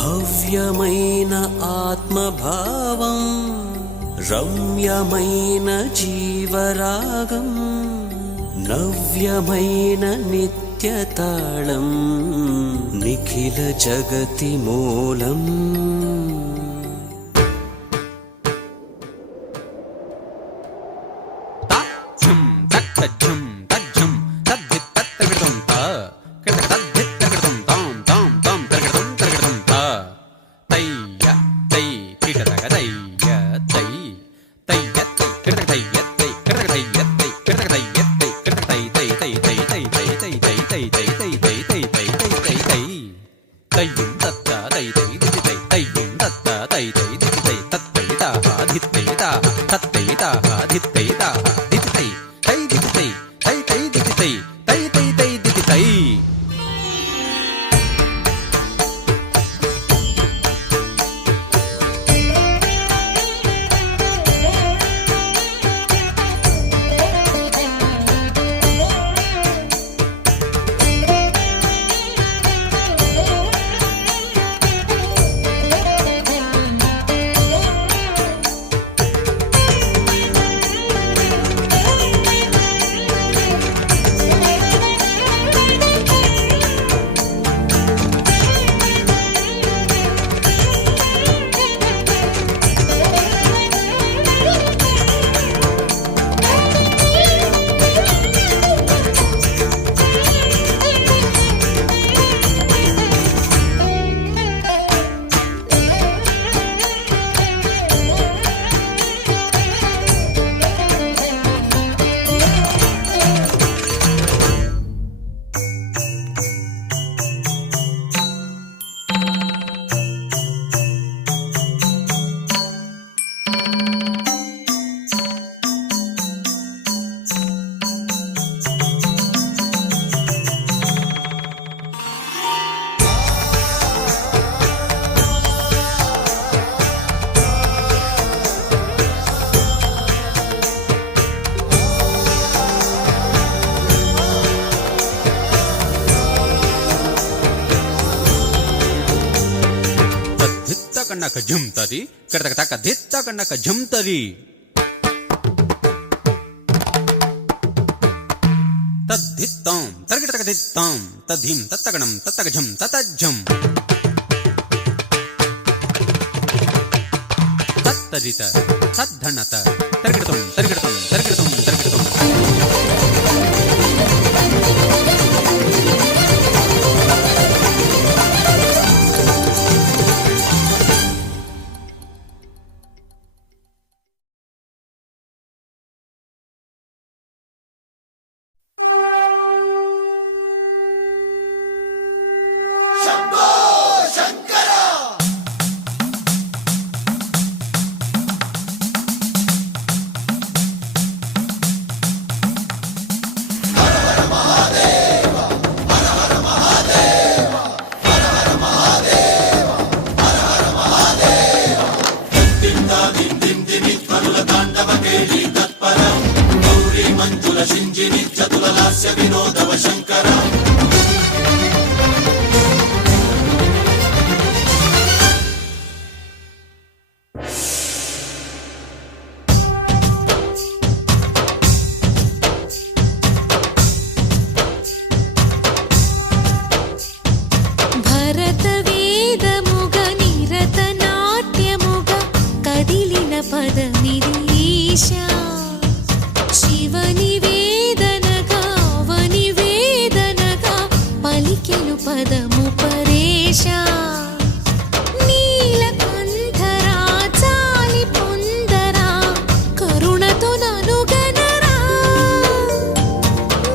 భవ్యమైన ఆత్మభావం రమ్యమైన జీవరాగం నవ్యమైన నిత్యతాళం నిఖిల జగతి మూలం కన్నక జుంతది కడతక తక దిత్త కన్నక జుంతది తద్దిత్తం తరగటక దిత్తం తద్ధిం తత్తగణం తత్తగ జం తతజ్జం తత్తదిత తద్ధనత తరగటం తరగటం తరగటం తరగటం శింజిని చతుల లాస్య వినోదవ శంకర భరత వేదముగ నిరత నాట్యముగ కదిలిన పదమిది ఈశా శివని వేదనగా వని వేదనగా పలికెను పదము పరేశా నీలకంఠరా చాలి పొందరా కరుణతో ననుగనరా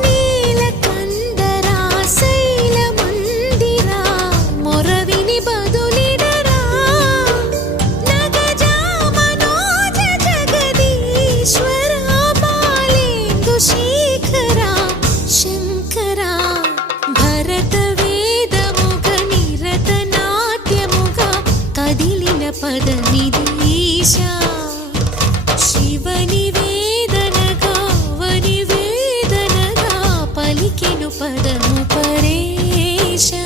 నీలకందరా శైల మందిరా మొరవిని బదులిడరా నగజా మనోజ జగదీశ్వరా బాలేందు శేఖరా శంకరా భరత వేదముగ నిరత నాట్యముగ కదిలిన పదమిది ఈశా శివని వేదనగా వని వేదనగా పలికెను పదము పరేశా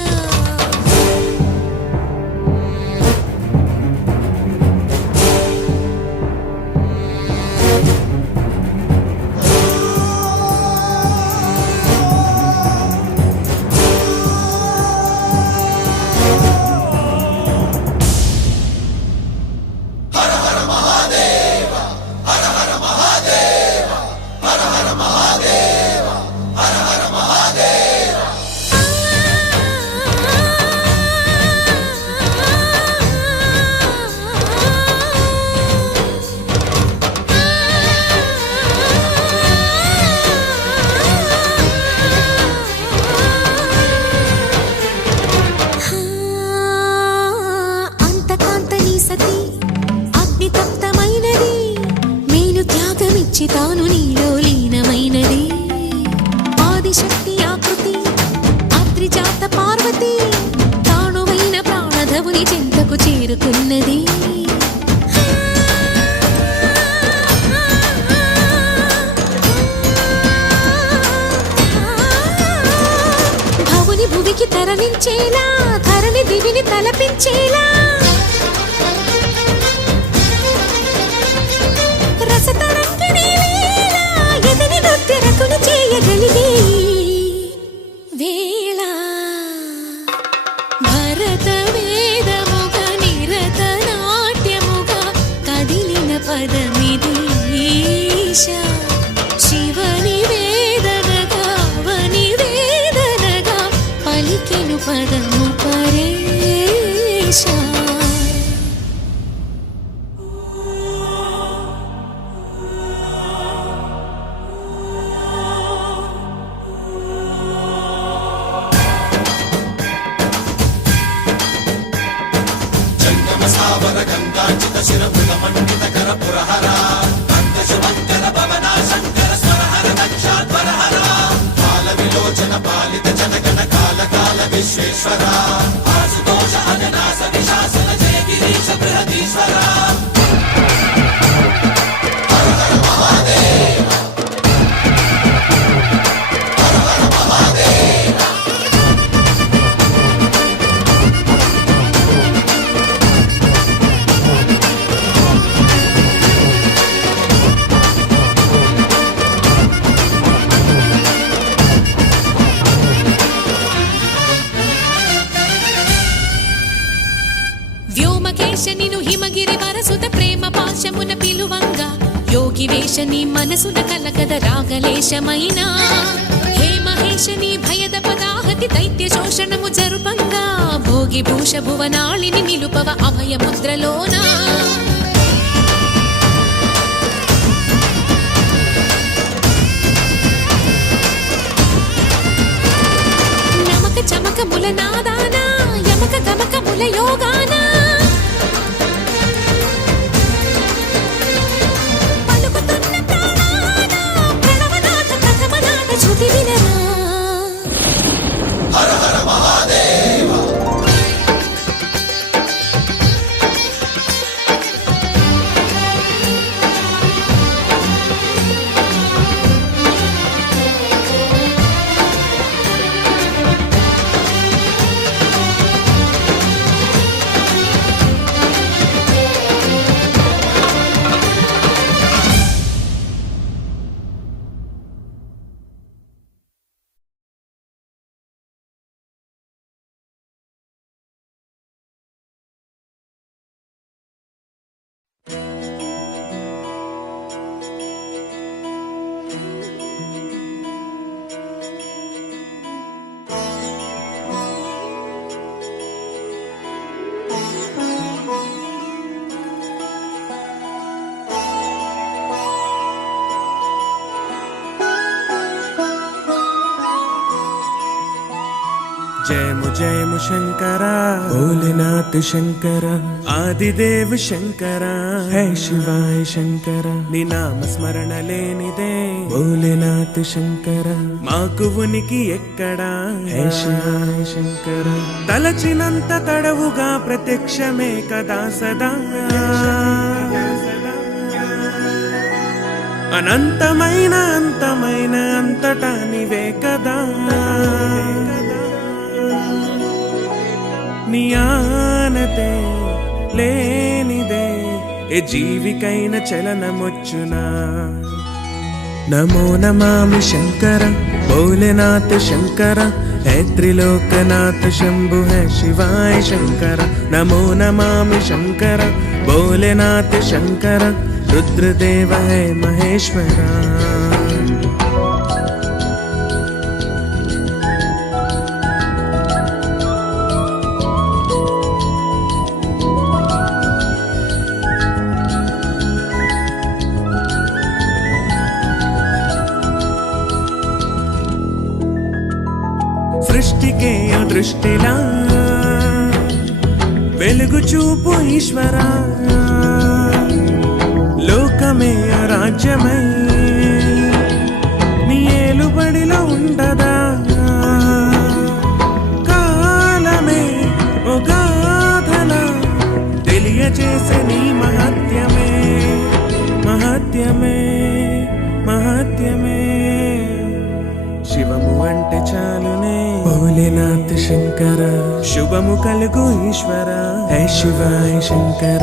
ప్రకృతి చెంతకు చేరుకున్నది. భవుని భువికి తరలించేలా, ధరణి దివిని తలపించేలా రసతరంగిణి లీల ఎదిని నృత్యరతులు చేయగలిగే వేళ. భరత వేదముగ నిరత నాట్యముగా కదిలిన పదమిది ఈశ. శివని వేదనగా వని వేదనగా పలికెను పదము పరేశ. జంగమ స్థావర గంగాచిత శిరపుల మండిత కర పురహర నంద శుభంకర భవన శంకర స్వరహర దక్షాధ్వరహర బాల విలోచన పాలిత జనగణ కాల కాల విశ్వేశ్వర ఆశుతోష అజనాశ విశాసన జయ గిరీశ బృహదీశ్వర. హర హర మహాదేవ హర హర మహాదేవ. వ్యోమకేశనిను హిమగిరి వరసుత ప్రేమ పాశమున పిలువంగా యోగి వేషని మనసున కలకద రాగలేశమైనా. హే మహేశని భయద పదాహతి దైత్య శోషణము జరుపంగా భోగి భూష భువనాళిని నిలుపవ అభయ ముద్రలోనా. నమక చమకముల నాదాన యమక గమకముల యోగాన పలుకుతున్న ప్రాణాన ప్రణవనాథ ప్రథమనాథ శృతి వినరా. హర హర మహాదేవ. जय मु शंकरा भोलेनाथ शंकरा आदिदेव शंकरा है शिवाय शंकरा नी नाम स्मरण लेनिदे भोलेनाथ शंकरा माकु उనికి ఎక్కడా है शिवाय शंकरा తలచినంత తడవుగా ప్రత్యక్షమే కదా సదా అనంతమైన అంతమైన అంతటా నీవే కదా నీ ఆనతే లేనిదే ఏ జీవికైన చలనమొచ్చునా నమో నమామి శంకర భోలేనాథ శంకర है त्रिलोकनाथ शंभु है शिवाय शंकर नमो नमामि शंकर भोलेनाथ शंकर रुद्रदेव है महेश्वरा సృష్టికే దృష్టిలా వెలుగు చూపు ఈశ్వరా లోకమే రాజ్యమై నీ ఏలుబడిలో ఉండదా కాలమే ఓ గాథలా చేసే నీ మహత్యమే మహత్యమే మహత్యమే శివము అంటే చాలునే భోలేనాథ్ శంకర శుభము కలుగు ఈశ్వర హే శివాయ శంకర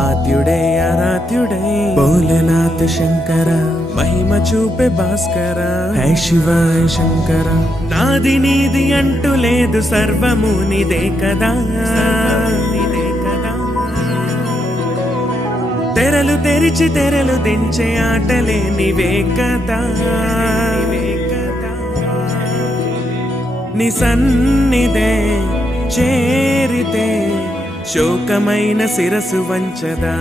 ఆద్యుడే ఆరాధ్యుడే భోలేనాథ్ శంకర మహిమ చూపే భాస్కర హే శివాయ శంకర నాది నీది అంటూ లేదు సర్వము నీదే కదా నీదే కదా తెరలు తెరిచి తెరలు దించే ఆటలే నీవే కదా నీవే కదా నీ సన్నిధే చేరితే శోకమైన శిరసు వంచదా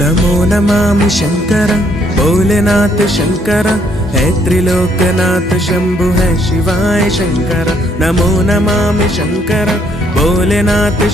నమో నమామి శంకర భోలేనాథ్ శంకర హే త్రిలోకనాథ శంభు హే శివాయ శంకర నమో నమామి శంకర భోలేనాథ్